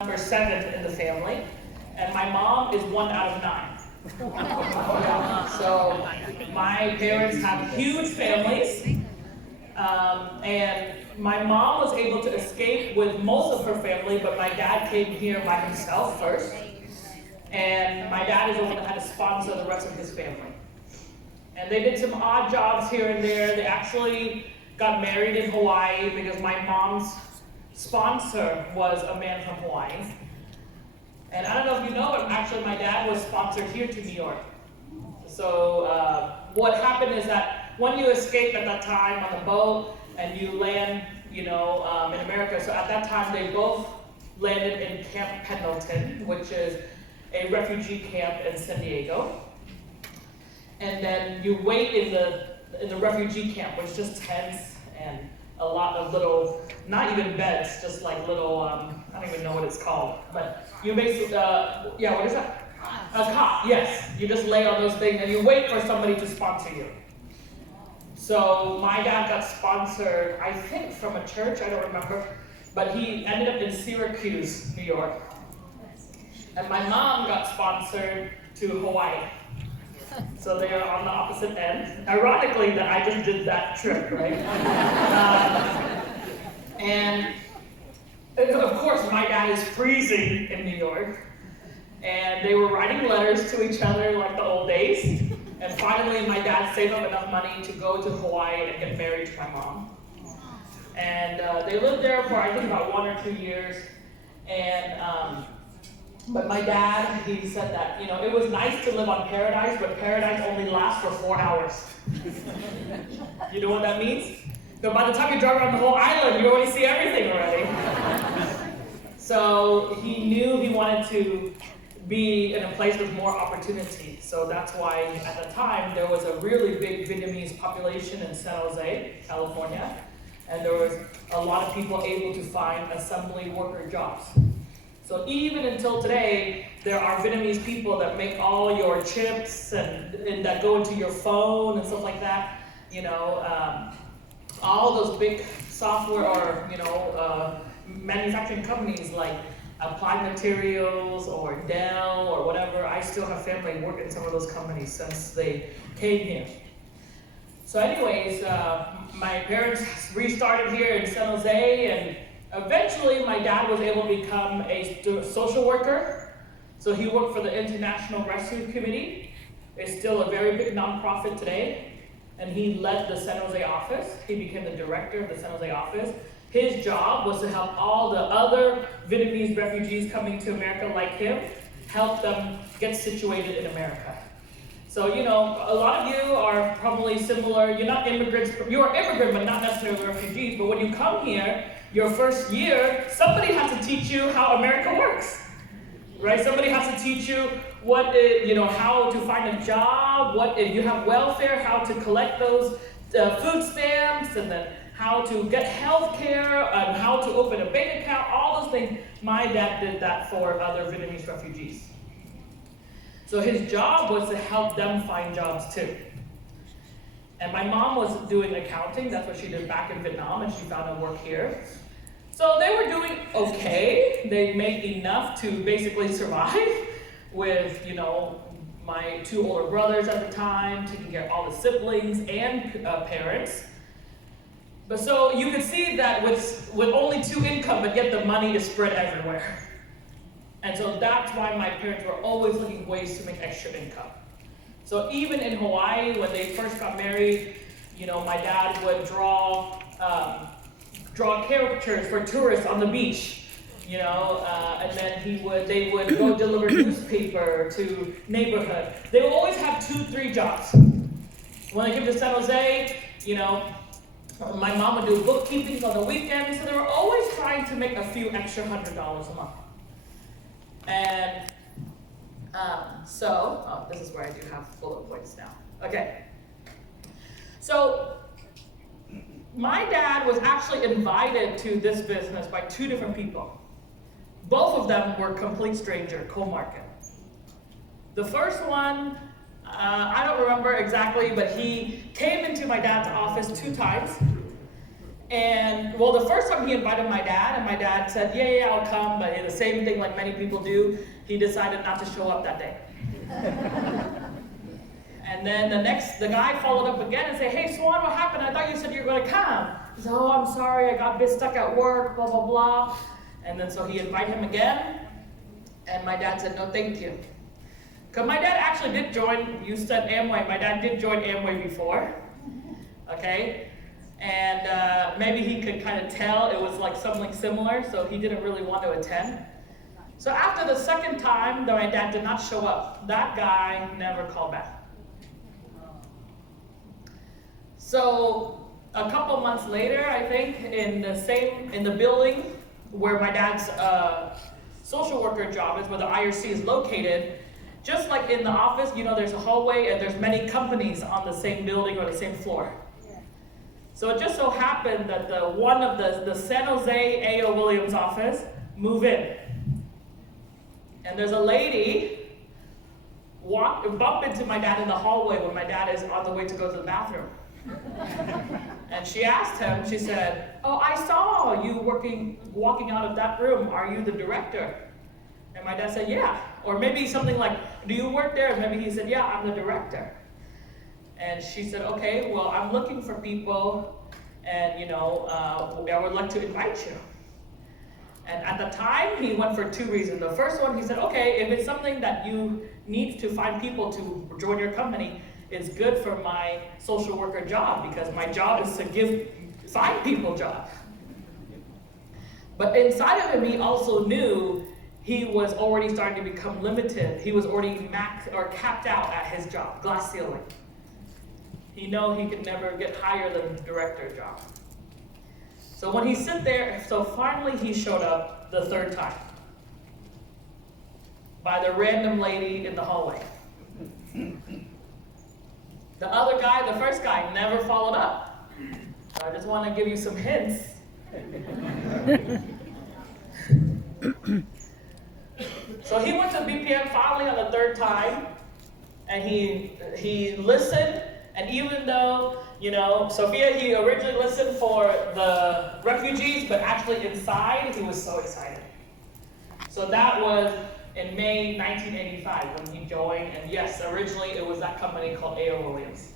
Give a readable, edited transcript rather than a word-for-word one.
Number 7 in the family, and my mom is 1 out of 9. So my parents have huge families, and my mom was able to escape with most of her family, but my dad came here by himself first, and my dad is the one that had to sponsor the rest of his family. And they did some odd jobs here and there. They actually got married in Hawaii because my mom's sponsor was a man from Hawaii. And I don't know if you know, but actually my dad was sponsored here to New York. So what happened is that when you escape at that time on the boat and you land, in America, so at that time they both landed in Camp Pendleton, which is a refugee camp in San Diego. And then you wait in the refugee camp, which is just tents and a lot of little, not even beds, just like little, I don't even know what it's called, but you basically, what is that? A cot, yes. You just lay on those things and you wait for somebody to sponsor you. So my dad got sponsored, I think from a church, I don't remember, but he ended up in Syracuse, New York. And my mom got sponsored to Hawaii. So they are on the opposite end. Ironically, that I just did that trip, right? And of course, my dad is freezing in New York. And they were writing letters to each other like the old days. And finally, my dad saved up enough money to go to Hawaii and get married to my mom. And they lived there for, I think, about 1 or 2 years. And but my dad, he said that, it was nice to live on paradise, but paradise only lasts for 4 hours. You know what that means? So by the time you drive around the whole island, you already see everything already. So he knew he wanted to be in a place with more opportunity. So that's why at the time, there was a really big Vietnamese population in San Jose, California. And there was a lot of people able to find assembly worker jobs. So even until today, there are Vietnamese people that make all your chips and that go into your phone and stuff like that. All those big software or manufacturing companies like Applied Materials or Dell or whatever. I still have family work in some of those companies since they came here. So anyways, my parents restarted here in San Jose, and eventually, my dad was able to become a social worker. So he worked for the International Rescue Committee. It's still a very big nonprofit today. And he led the San Jose office. He became the director of the San Jose office. His job was to help all the other Vietnamese refugees coming to America like him, help them get situated in America. So, a lot of you are probably similar. You're not immigrants. You're immigrant, but not necessarily refugees. But when you come here, your first year, somebody has to teach you how America works, right? Somebody has to teach you how to find a job, what if you have welfare, how to collect those food stamps, and then how to get health care, and how to open a bank account, all those things. My dad did that for other Vietnamese refugees. So his job was to help them find jobs too. And my mom was doing accounting. That's what she did back in Vietnam, and she found a work here. So they were doing okay. They made enough to basically survive with, my 2 older brothers at the time, taking care of all the siblings and parents. But so you could see that with only 2 income, but yet the money is spread everywhere. And so that's why my parents were always looking ways to make extra income. So even in Hawaii, when they first got married, my dad would draw caricatures for tourists on the beach, and then they would go deliver newspaper to neighborhood. They would always have 2-3 jobs. When I came to San Jose, my mom would do bookkeeping on the weekends, so they were always trying to make a few extra $100 a month. And this is where I do have bullet points now. Okay. So my dad was actually invited to this business by 2 different people. Both of them were complete stranger, cold market. The first one, I don't remember exactly, but he came into my dad's office 2 times. And well, the first time he invited my dad, and my dad said, yeah, I'll come, but the same thing like many people do, he decided not to show up that day. And then the guy followed up again and said, hey, Swan, what happened? I thought you said you were going to come. He said, oh, I'm sorry, I got a bit stuck at work, blah, blah, blah. And then so he invited him again, and my dad said, no, thank you. Because my dad actually did join, you said Amway, my dad did join Amway before, okay? And maybe he could kind of tell it was like something similar, so he didn't really want to attend. So after the second time that my dad did not show up, that guy never called back. So a couple months later, I think, in the building where my dad's social worker job is, where the IRC is located, just like in the office, you know, there's a hallway and there's many companies on the same building or the same floor. So it just so happened that one of the San Jose A.O. Williams office moved in. And there's a lady bump into my dad in the hallway when my dad is on the way to go to the bathroom. And she asked him, she said, oh, I saw you walking out of that room. Are you the director? And my dad said, yeah. Or maybe something like, do you work there? And maybe he said, yeah, I'm the director. And she said, okay, well, I'm looking for people, and you know, I would like to invite you. And at the time, he went for two reasons. The first one, he said, okay, if it's something that you need to find people to join your company, it's good for my social worker job, because my job is to find people jobs. But inside of him, he also knew he was already starting to become limited. He was already capped out at his job, glass ceiling. He knew he could never get higher than the director job. So when he sit there, so finally he showed up the third time by the random lady in the hallway. The other guy, the first guy, never followed up. So I just want to give you some hints. So he went to BPM finally on the third time, and he listened, and even though, you know, Sophia, he originally listened for the refugees, but actually inside, he was so excited. So that was in May 1985 when he joined, and yes, originally it was that company called A.O. Williams.